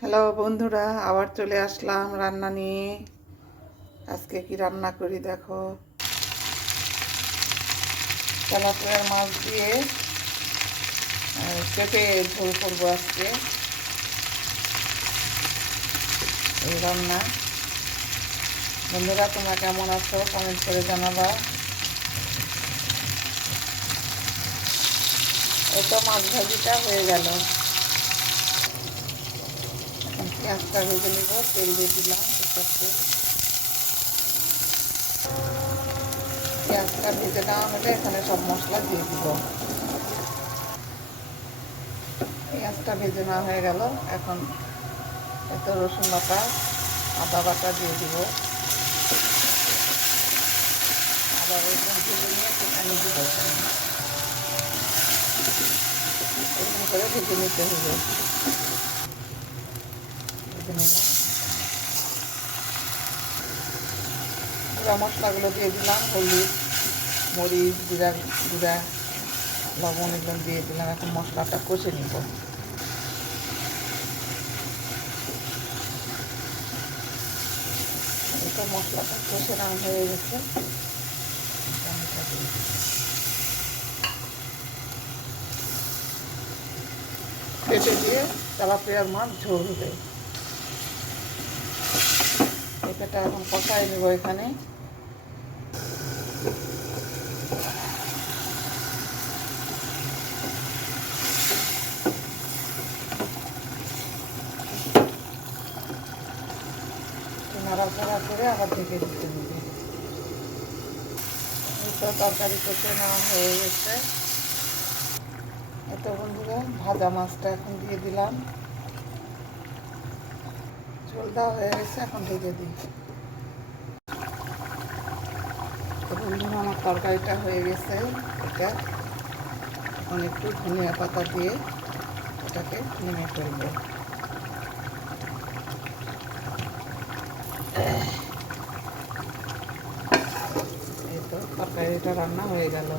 Hello বন্ধুরা, আবার চলে আসলাম রান্না নিয়ে। আজকে কি রান্না করি দেখো। তেলাপিয়ার মাছ দিয়ে পেঁপে ঝোল করবো আজকে। এই রান্না। বন্ধুরা, তোমরা কেমন আছো কমেন্ট করে জানাবা। এই তো মাছ ভাজিটা হয়ে গেল। এখন পেঁয়াজটা ভেজে নেব, তেল দিয়ে দিলাম। পেঁয়াজটা ভেজে নেওয়া হলে এখানে সব মশলা দিয়ে দিব। পেঁয়াজটা ভেজে নেওয়া হয়ে গেল। এখন এত রসুন বাটা, আদা বাটা দিয়ে দিব। আদা রসুন ভেজে নিয়ে একটুখানি দিব, এরকম করে ভেজে নিতে হবে। ভেজে নিলাম। গুঁড়া মশলাগুলো দিয়ে দিলাম, হলুদ, মরিচ, জিরা, লবণ এগুলো দিয়ে দিলাম। এখন মশলাটা কষে নিব। এটা মশলাটা কষে নেওয়া হয়ে গেছে। পেঁপে দিয়ে তেলাপিয়ার মাছ ঝোল হবে। পেঁপেটা এখন কষাই নেব এখানে। নাড়াচাড়া করে আবার ঢেকে দিতে হবে। এই তো তরকারি কষে নেওয়া হয়ে গেছে। এত বন্ধুরা, ভাজা মাছটা এখন দিয়ে দিলাম। ঝোল দেওয়া হয়ে গেছে, এখন ঢেকে দিই। তো বন্ধুরা, আমার তরকারিটা হয়ে গেছে। এটা এখন একটু ধনিয়া পাতা দিয়ে এটাকে নেমে ফেলবো। এই তো তরকারিটা রান্না হয়ে গেল।